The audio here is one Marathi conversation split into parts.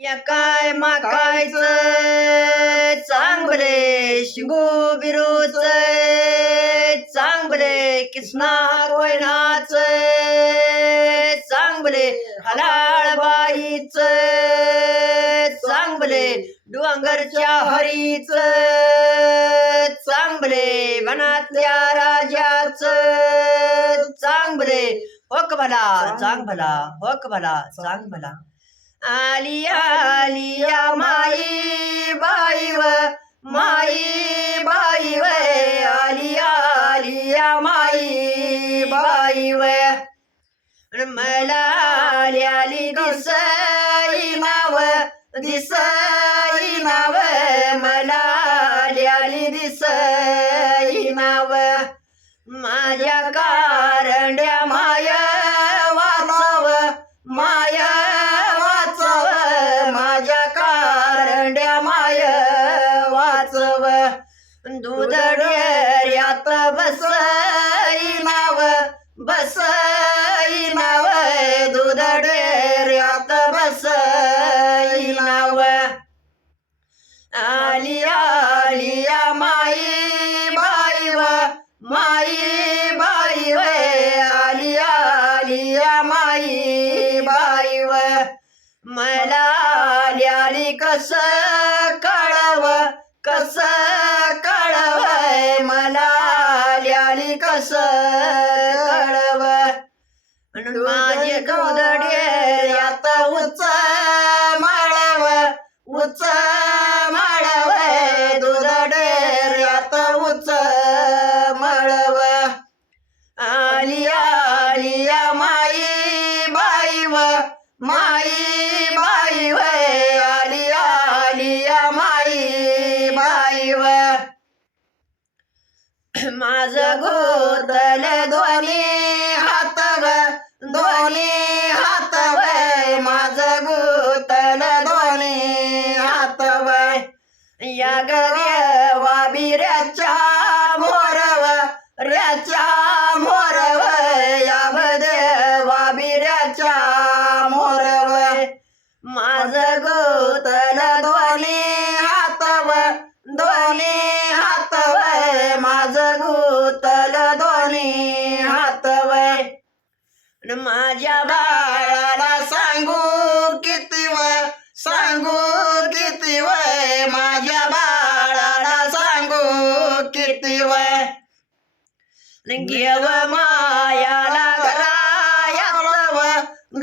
या काय माकायच चांगले शिंगू बिरूच चांगले कृष्णा कोयनाच चांगले हलाळ बाईच चांगले डोंगरच्या हरीच चांगले वनातल्या राजाच चांगले होक भला चांग भला होक भला चांग भला आलिया आलिया माई बाई व माई बाई व आलिया आलिया माई बाई व मला आली दिसई नाव दिसई नाव. मला आली दिसई नाव. माझ्या कारंड्या गड्यात बसई नाव बसई नाव दूध डेऱ्यात बसई नाव आली आलिया माई बाई व माई कळव म्हणून माझे गौदडे यात उच माळव उच दोन्ही हात वय माझ गोतल दोन्ही हात वय या गव्या बिऱ्याच्या मोरव ऱ्याच्या मोरव या देवा बिऱ्याच्या मोरव. माझ गोतल दोन्ही हातव दोन्ही घेव मायाला घरायात व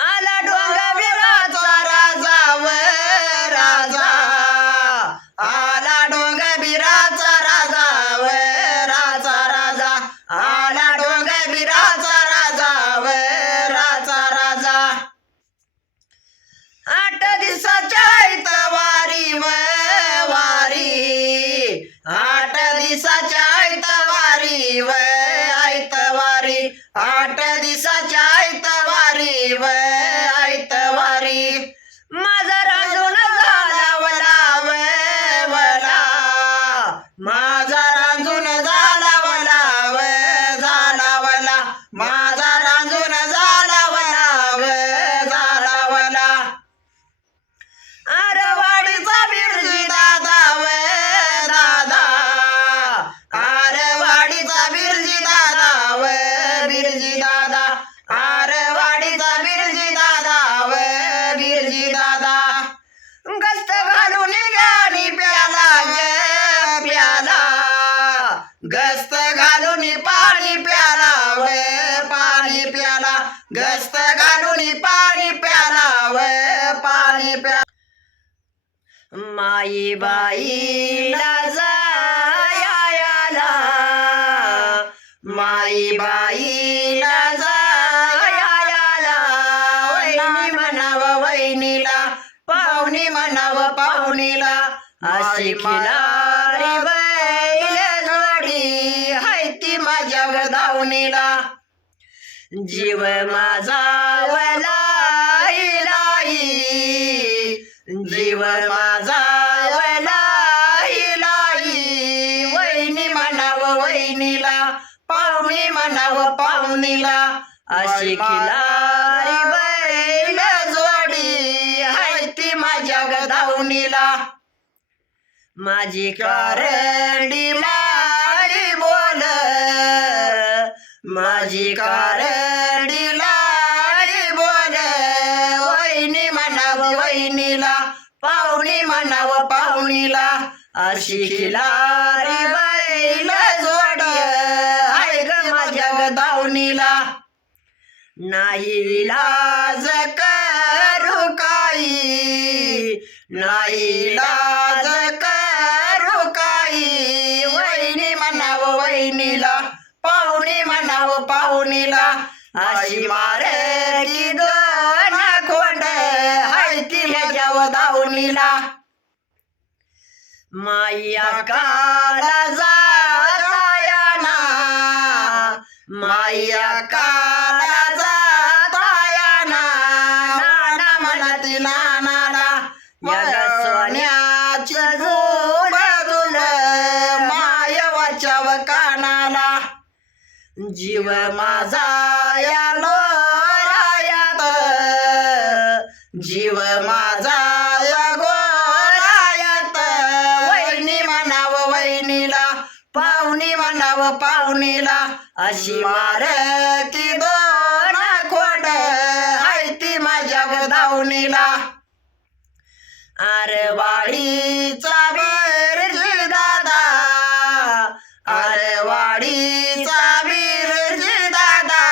¡A माई बाईला जायाला. माई बाईला जायाला. वहिनी म्हणाव वहिनीला. पाहुणी म्हणाव पाहुणीला. अशी खिलारी बैल जोडी हाय ती माझ्या धावणीला जीव माझा वला जीव माझा वलाई लाई वहिनी म्हणाव वहिनीला पाहुणी म्हणाव पाहुणीला. अशी खिलारी बैल जोडी हाय ती माझ्या गदावणीला. माझी कारंडी लाडी बोल माझी कारंडी वहिनीला पाहुणी म्हणाव पाहुणीला. अशी खिलारी बैल जोड. हाय ग माझ्या गदावणीला नाही लाज करू काही. नाही लाज करू काही. वहिनी म्हणाव वहिनीला पाहुणी म्हणाव पाहुणीला. अशी मारे की दावणीला माया काला जातायाना माया काला जातायाना नाना म्हणती नानाला या सोन्याची झूल झुल वाचाव कानाला. जीव माझा या लोरायात जीव माझा गदावणीला आरवाडीचा बिरजी दादा. आरवाडीचा बिरजी दादा.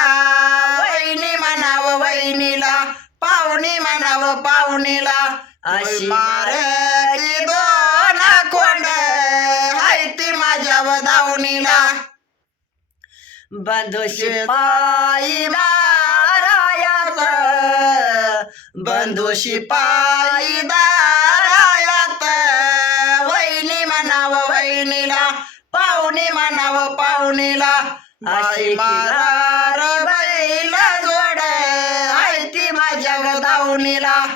वहिनी म्हणाव वहिनीला. पाहुणी म्हणाव पाहुणीला. अशी मार की दोन कोंड. हाय ती माझ्या दावणीला बंधुशी पायी दारायात. वहिनी म्हणाव वहिनीला पाहुणे म्हणाव पाहुणीला आई मारा बैला जोड आयती माझ्या गदावणीला.